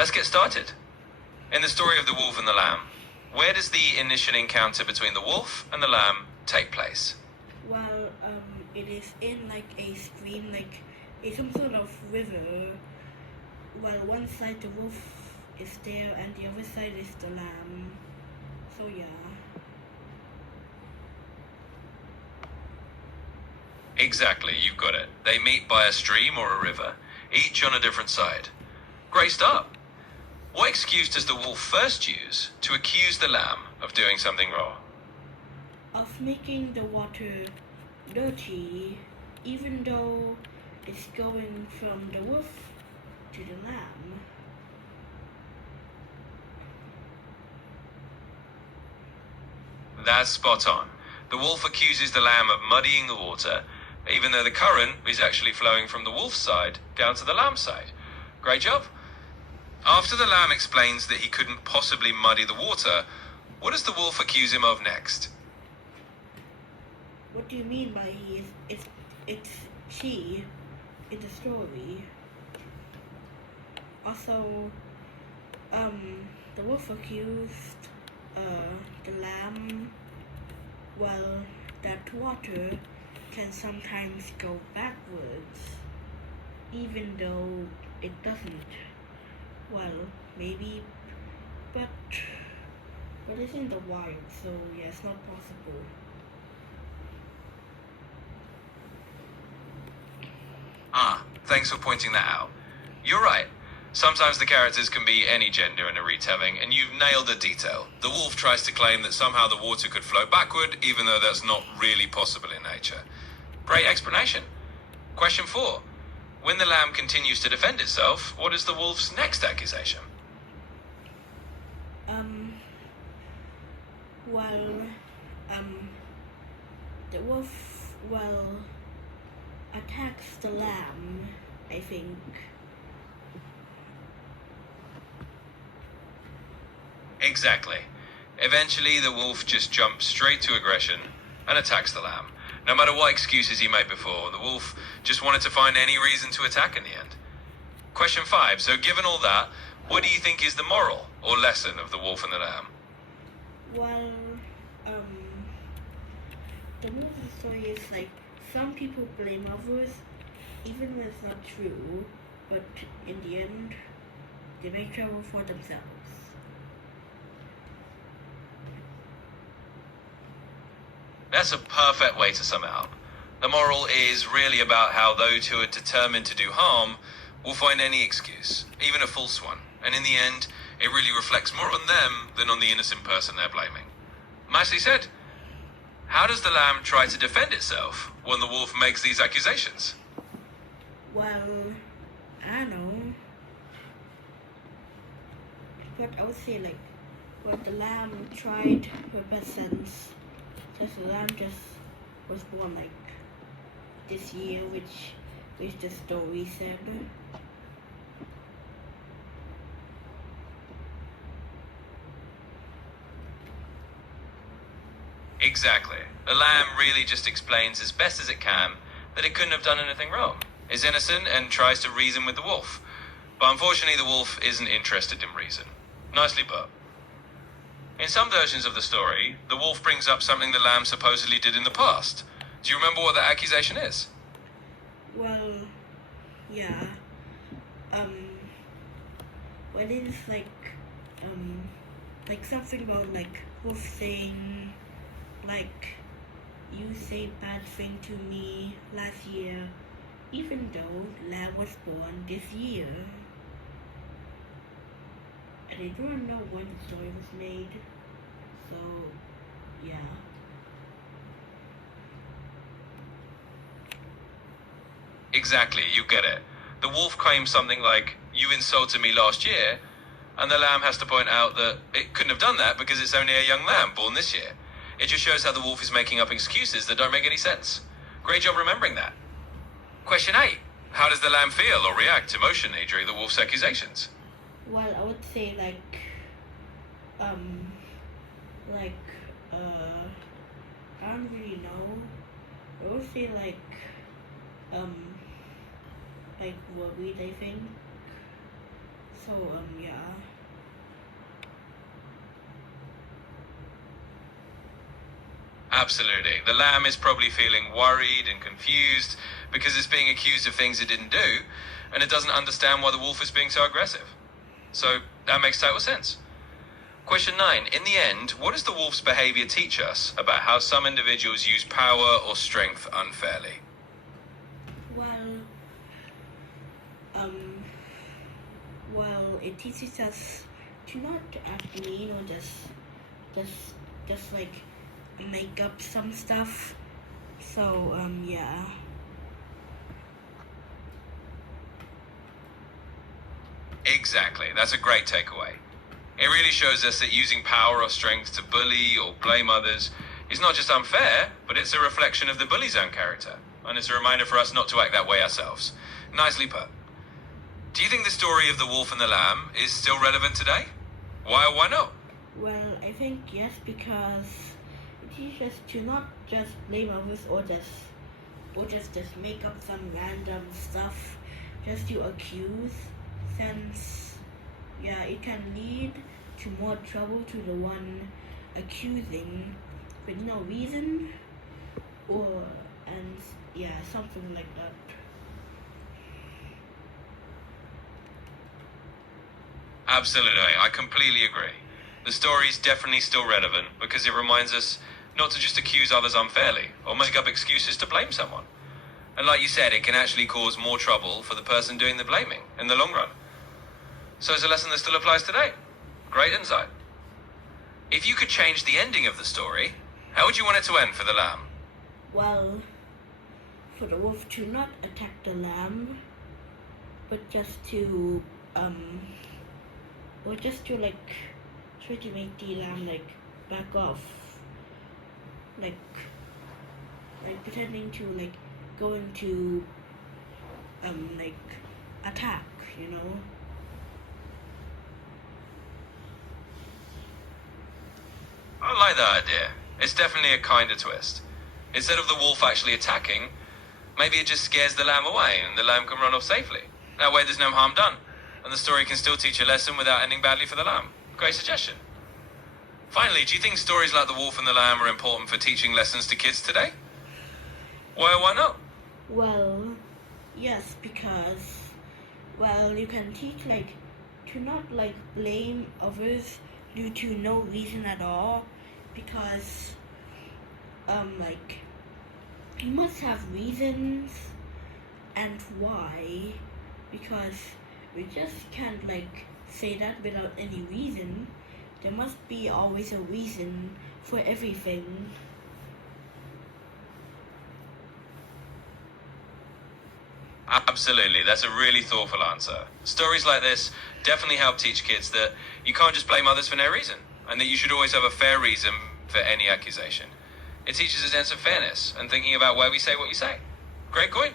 let's get started. In the story of the wolf and the lamb, where does the initial encounter between the wolf and the lamb take place? Well, it is in like a stream, like some sort of river. While one side the wolf is there and the other side is the lamb. So yeah. Exactly, you've got it. They meet by a stream or a river, each on a different side. Great start. What excuse does the wolf first use to accuse the lamb of doing something wrong? Of making the water dirty, even though it's going from the wolf to the lamb. That's spot on. The wolf accuses the lamb of muddying the water, even though the current is actually flowing from the wolf's side down to the lamb's side. Great job. After the lamb explains that he couldn't possibly muddy the water, what does the wolf accuse him of next? What do you mean by he is? It's she in the story. Also, the wolf accused the lamb, well, that water can sometimes go backwards, even though it doesn't. Well, maybe, but it's in the wild, so yeah, it's not possible. Thanks for pointing that out. You're right. Sometimes the characters can be any gender in a retelling, and you've nailed the detail. The wolf tries to claim that somehow the water could flow backward, even though that's not really possible in nature. Great explanation. Question 4. When the lamb continues to defend itself, what is the wolf's next accusation? The wolf, attacks the lamb, I think. Exactly. Eventually, the wolf just jumps straight to aggression and attacks the lamb. No matter what excuses he made before, the wolf just wanted to find any reason to attack in the end. Question 5. So given all that, what do you think is the moral or lesson of the wolf and the lamb? Well, the moral of the story is like some people blame others, even when it's not true, but in the end, they make trouble for themselves. That's a perfect way to sum it up. The moral is really about how those who are determined to do harm will find any excuse, even a false one, and in the end, it really reflects more on them than on the innocent person they're blaming. Nicely said. How does the lamb try to defend itself when the wolf makes these accusations? Well, I don't know. But I would say what the lamb tried represents just the lamb just was born this year, which the story said. Exactly. The lamb really just explains as best as it can that it couldn't have done anything wrong, is innocent, and tries to reason with the wolf. But unfortunately, the wolf isn't interested in reason. Nicely put. In some versions of the story, the wolf brings up something the lamb supposedly did in the past. Do you remember what that accusation is? Well, yeah. Well, it's something about wolf saying, you say bad thing to me last year, even though lamb was born this year. And I don't know when the story was made, so yeah. Exactly, you get it. The wolf claims something like, you insulted me last year, and the lamb has to point out that it couldn't have done that because it's only a young lamb born this year. It just shows how the wolf is making up excuses that don't make any sense. Great job remembering that. Question 8. How does the lamb feel or react emotionally during the wolf's accusations? Well, I would say I don't really know. I would say worried, I think. So, yeah. Absolutely. The lamb is probably feeling worried and confused because it's being accused of things it didn't do, and it doesn't understand why the wolf is being so aggressive. So that makes total sense. Question 9. In the end, what does the wolf's behavior teach us about how some individuals use power or strength unfairly? Well, it teaches us to not act mean or just like make up some stuff. So, yeah. Exactly. That's a great takeaway. It really shows us that using power or strength to bully or blame others is not just unfair, but it's a reflection of the bully's own character. And it's a reminder for us not to act that way ourselves. Nicely put. Do you think the story of the wolf and the lamb is still relevant today? Why or why not? Well, I think yes, because it teaches us to not just blame others or just make up some random stuff just to accuse, since yeah, it can lead to more trouble to the one accusing with no reason, and yeah, something like that. Absolutely, I completely agree. The story is definitely still relevant because it reminds us not to just accuse others unfairly or make up excuses to blame someone. And like you said, it can actually cause more trouble for the person doing the blaming in the long run. So it's a lesson that still applies today. Great insight. If you could change the ending of the story, how would you want it to end for the lamb? Well, for the wolf to not attack the lamb, but just to like try to make the lamb like back off, like pretending to like going to like attack, you know. I like that idea. It's definitely a kinder twist. Instead of the wolf actually attacking, maybe it just scares the lamb away and the lamb can run off safely. That way there's no harm done, and the story can still teach a lesson without ending badly for the lamb. Great suggestion. Finally, do you think stories like The Wolf and the Lamb are important for teaching lessons to kids today? Why or why not? Well, yes, because you can teach like to not like blame others due to no reason at all, because like you must have reasons and why, because we just can't like say that without any reason. There must be always a reason for everything. Absolutely, that's a really thoughtful answer. Stories like this definitely help teach kids that you can't just blame others for no reason, and that you should always have a fair reason for any accusation. It teaches a sense of fairness and thinking about why we say what we say. Great point.